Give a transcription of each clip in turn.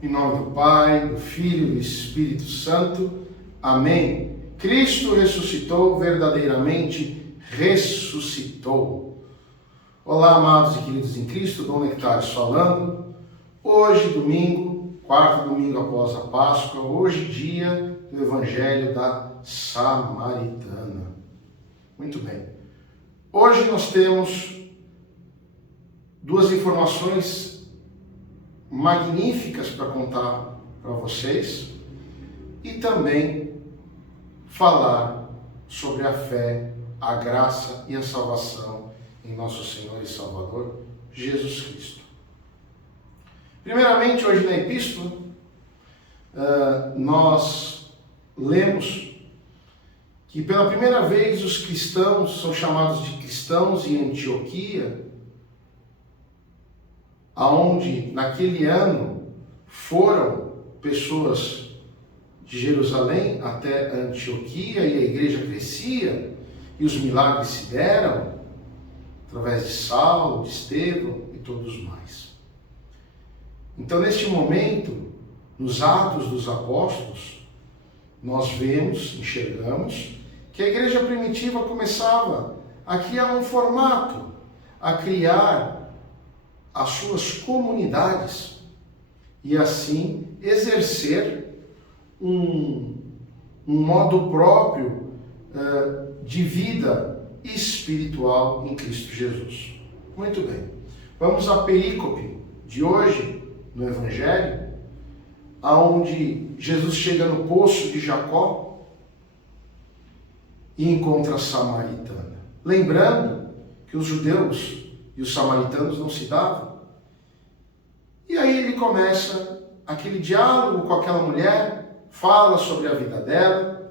Em nome do Pai, do Filho e do Espírito Santo. Amém. Cristo ressuscitou, verdadeiramente ressuscitou. Olá, amados e queridos em Cristo, Dom Nectário falando. Hoje, domingo, quarto domingo após a Páscoa, hoje dia do Evangelho da Samaritana. Muito bem. Hoje nós temos duas informações magníficas para contar para vocês e também falar sobre a fé, a graça e a salvação em nosso Senhor e Salvador Jesus Cristo. Primeiramente, hoje na Epístola, nós lemos que pela primeira vez os cristãos são chamados de cristãos em Antioquia, aonde naquele ano foram pessoas de Jerusalém até Antioquia e a igreja crescia e os milagres se deram através de Saulo, de Estevão e todos mais. Então, neste momento, nos Atos dos Apóstolos, nós vemos, enxergamos que a igreja primitiva começava a criar um formato, a criar as suas comunidades e assim exercer um modo próprio de vida espiritual em Cristo Jesus. Muito bem, vamos à perícope de hoje no Evangelho, aonde Jesus chega no poço de Jacó e encontra a samaritana. Lembrando que os judeus e os samaritanos não se davam. E aí ele começa aquele diálogo com aquela mulher, fala sobre a vida dela,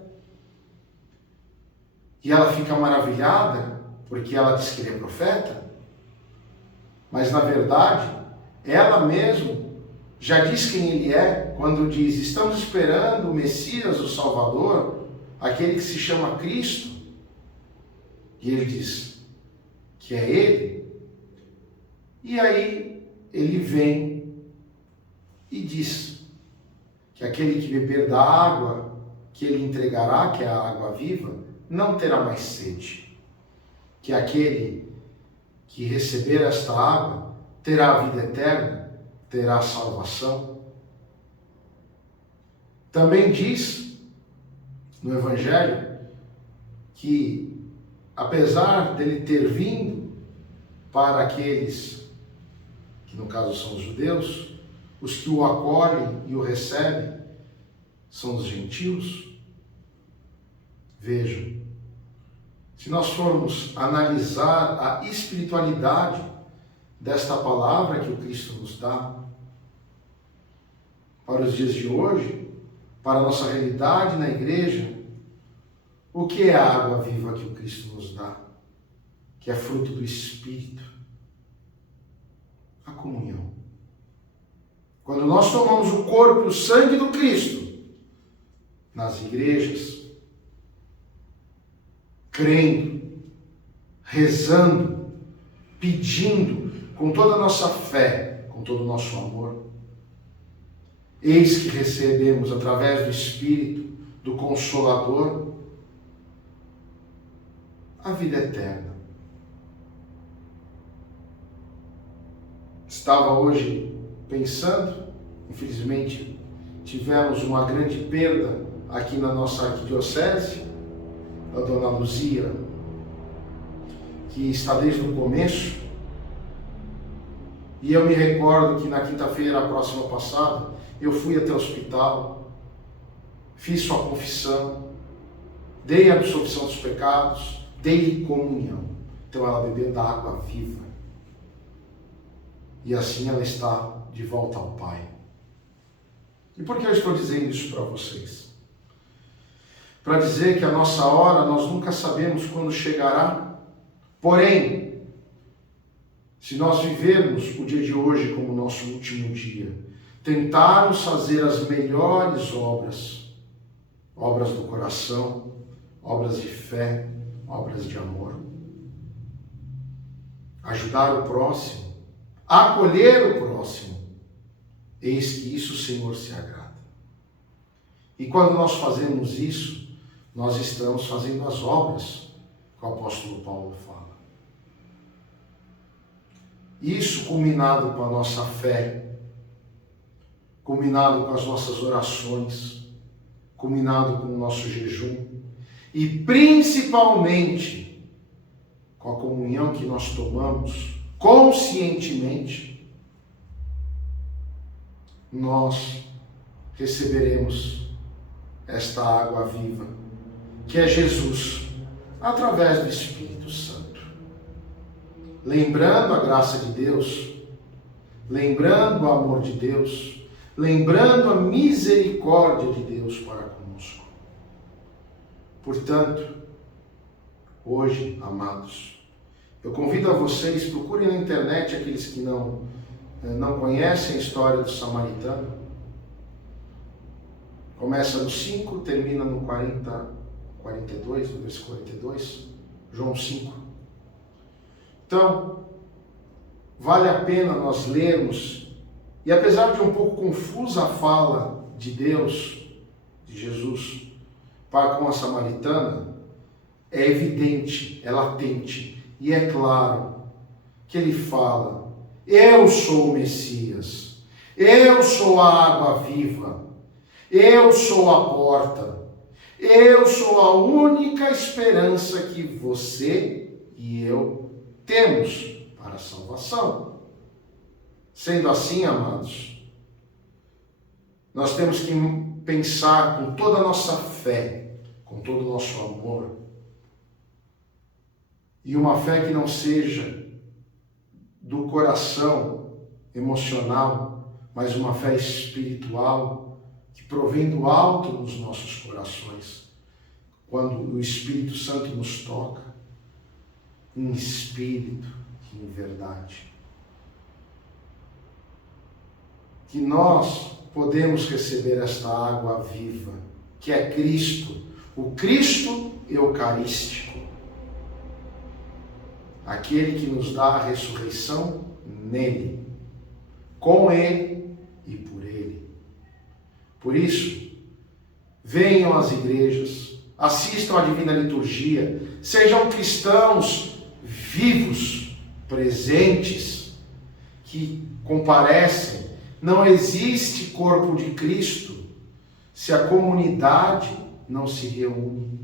e ela fica maravilhada, porque ela diz que ele é profeta, mas na verdade, ela mesma já diz quem ele é, quando diz, estamos esperando o Messias, o Salvador, aquele que se chama Cristo, e ele diz que é ele. E aí ele vem e diz que aquele que beber da água que ele entregará, que é a água viva, não terá mais sede. Que aquele que receber esta água terá a vida eterna, terá a salvação. Também diz no Evangelho que, apesar dele ter vindo para aqueles que no caso são os judeus, os que o acolhem e o recebem são os gentios. Vejam, se nós formos analisar a espiritualidade desta palavra que o Cristo nos dá, para os dias de hoje, para a nossa realidade na igreja, o que é a água viva que o Cristo nos dá? Que é fruto do Espírito. A comunhão. Quando nós tomamos o corpo e o sangue do Cristo nas igrejas, crendo, rezando, pedindo com toda a nossa fé, com todo o nosso amor, eis que recebemos através do Espírito, do Consolador, a vida eterna. Estava hoje pensando, infelizmente tivemos uma grande perda aqui na nossa arquidiocese, a dona Luzia, que está desde o começo, e eu me recordo que na quinta-feira próxima passada, eu fui até o hospital, fiz sua confissão, dei a absolvição dos pecados, dei comunhão. Então ela bebeu da água viva. E assim ela está de volta ao Pai. E por que eu estou dizendo isso para vocês? Para dizer que a nossa hora nós nunca sabemos quando chegará. Porém, se nós vivermos o dia de hoje como nosso último dia, tentarmos fazer as melhores obras, obras do coração, obras de fé, obras de amor, ajudar o próximo, acolher o próximo, Eis que isso o Senhor se agrada. E quando nós fazemos isso, nós estamos fazendo as obras que o apóstolo Paulo fala. Isso culminado com a nossa fé, culminado com as nossas orações, culminado com o nosso jejum e principalmente com a comunhão que nós tomamos conscientemente, nós receberemos esta água viva, que é Jesus, através do Espírito Santo. Lembrando a graça de Deus, lembrando o amor de Deus, lembrando a misericórdia de Deus para conosco. Portanto, hoje, amados, eu convido a vocês, procurem na internet aqueles que não conhecem a história do samaritano. Começa no 5, termina no 42, no versículo 42, João 5. Então, vale a pena nós lermos, e apesar de um pouco confusa a fala de Deus, de Jesus, para com a samaritana, é evidente, é latente, e é claro que ele fala: eu sou o Messias, eu sou a água viva, eu sou a porta, eu sou a única esperança que você e eu temos para a salvação. Sendo assim, amados, nós temos que pensar com toda a nossa fé, com todo o nosso amor, e uma fé que não seja do coração emocional, mas uma fé espiritual que provém do alto nos nossos corações, quando o Espírito Santo nos toca, em espírito e em verdade. Que nós podemos receber esta água viva, que é Cristo, o Cristo eucarístico, aquele que nos dá a ressurreição nele, com ele e por ele. Por isso, venham às igrejas, assistam à Divina Liturgia, sejam cristãos vivos, presentes, que comparecem. Não existe corpo de Cristo se a comunidade não se reúne,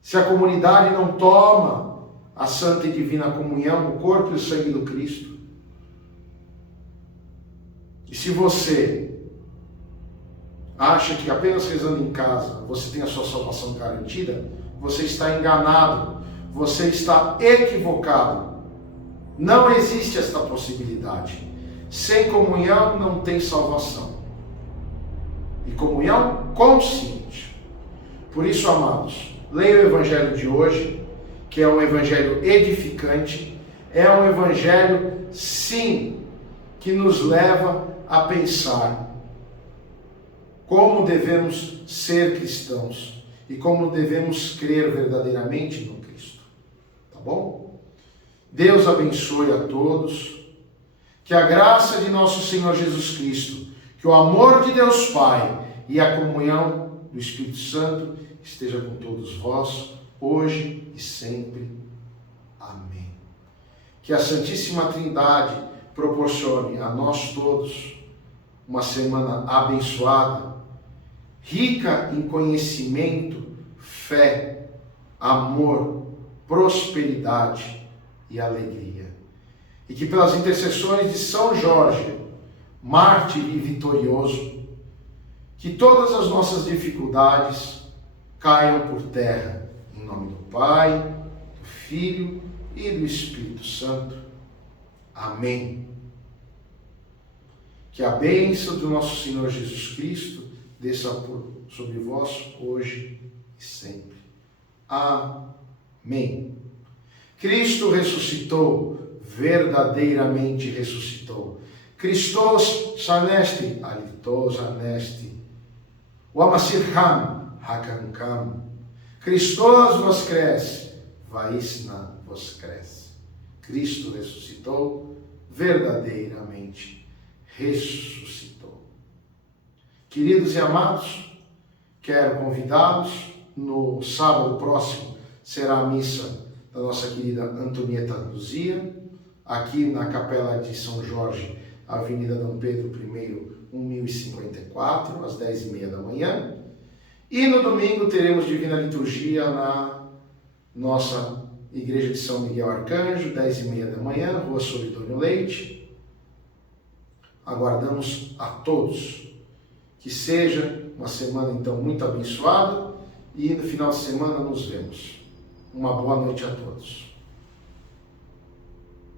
se a comunidade não toma a santa e divina comunhão, o corpo e o sangue do Cristo. E se você acha que apenas rezando em casa você tem a sua salvação garantida, você está enganado, você está equivocado. Não existe esta possibilidade. Sem comunhão não tem salvação. E comunhão consciente. Por isso, amados, leia o Evangelho de hoje, que é um Evangelho edificante, é um Evangelho, sim, que nos leva a pensar como devemos ser cristãos e como devemos crer verdadeiramente no Cristo. Tá bom? Deus abençoe a todos. Que a graça de nosso Senhor Jesus Cristo, que o amor de Deus Pai e a comunhão do Espírito Santo esteja com todos vós, hoje e sempre. Amém. Que a Santíssima Trindade proporcione a nós todos uma semana abençoada, rica em conhecimento, fé, amor, prosperidade e alegria. E que pelas intercessões de São Jorge, mártir e vitorioso, que todas as nossas dificuldades caiam por terra. Em nome do Pai, do Filho e do Espírito Santo. Amém. Que a bênção do nosso Senhor Jesus Cristo desça sobre vós hoje e sempre. Amém. Cristo ressuscitou, verdadeiramente ressuscitou. Christos Sanesti, Alithos Anesti. Wamasirham Hakankam. Christos vos cresce, Vaisna vos cresce. Cristo ressuscitou, verdadeiramente ressuscitou. Queridos e amados, quero convidá-los. No sábado próximo será a missa da nossa querida Antonieta Luzia, aqui na Capela de São Jorge, Avenida Dom Pedro I, 1054, às 10h30 da manhã. E no domingo teremos Divina Liturgia na nossa Igreja de São Miguel Arcanjo, 10h30 da manhã, Rua Solidônio Leite. Aguardamos a todos. Que seja uma semana, então, muito abençoada e no final de semana nos vemos. Uma boa noite a todos.